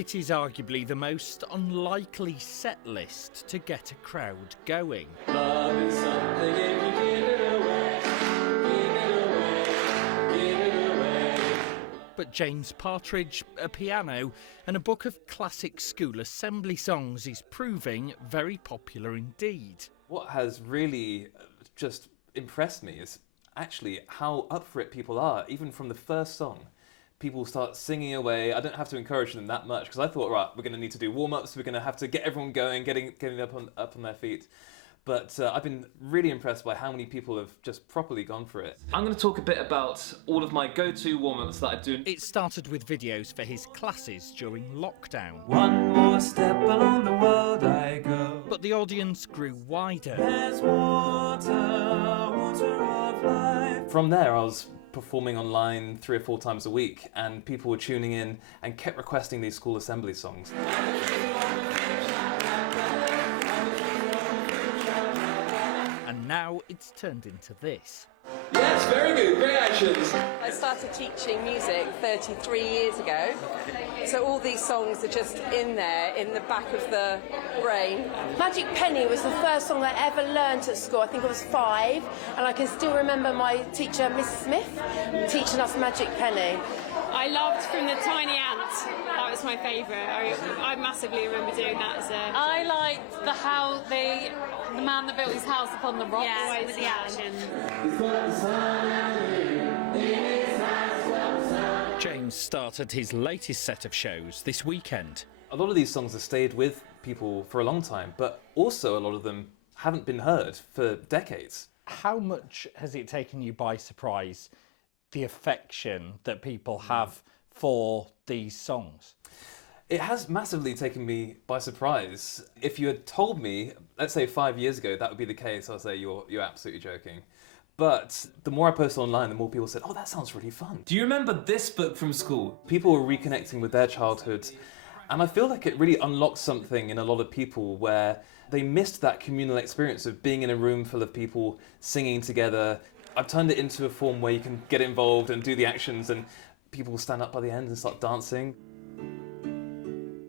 It is arguably the most unlikely set list to get a crowd going. Love is something if you give it away, give it away, give it away. But James Partridge, a piano, and a book of classic school assembly songs is proving very popular indeed. What has really just impressed me is actually how up for it people are, even from the first song. People start singing away. I don't have to encourage them that much because I thought, right, we're going to need to do warm-ups. We're going to have to get everyone going, getting up on their feet. But I've been really impressed by how many people have just properly gone for it. I'm going to talk a bit about all of my go-to warm-ups that I do. It started with videos for his classes during lockdown. One more step along the world I go. But the audience grew wider. There's water, water of life. From there, I was performing online 3 or 4 times a week, and people were tuning in and kept requesting these school assembly songs. And now it's turned into this. Yes, very good, great actions. I started teaching music 33 years ago, so all these songs are just in there, in the back of the brain. Magic Penny was the first song I ever learnt at school. I think I was 5, and I can still remember my teacher, Miss Smith, teaching us Magic Penny. I loved From the Tiny Ant. That was my favourite. I massively remember doing that as a... I liked the man that built his house upon the rocks. Yeah, with the action. James started his latest set of shows this weekend. A lot of these songs have stayed with people for a long time, but also a lot of them haven't been heard for decades. How much has it taken you by surprise, the affection that people have for these songs? It has massively taken me by surprise. If you had told me, let's say 5 years ago, that would be the case, I'd say you're absolutely joking. But the more I post online, the more people said, oh, that sounds really fun. Do you remember this book from school? People were reconnecting with their childhoods. And I feel like it really unlocked something in a lot of people where they missed that communal experience of being in a room full of people singing together. I've turned it into a form where you can get involved and do the actions and people will stand up by the end and start dancing.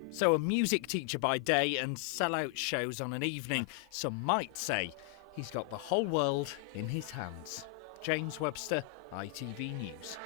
So a music teacher by day and sell-out shows on an evening. Some might say he's got the whole world in his hands. James Webster, ITV News.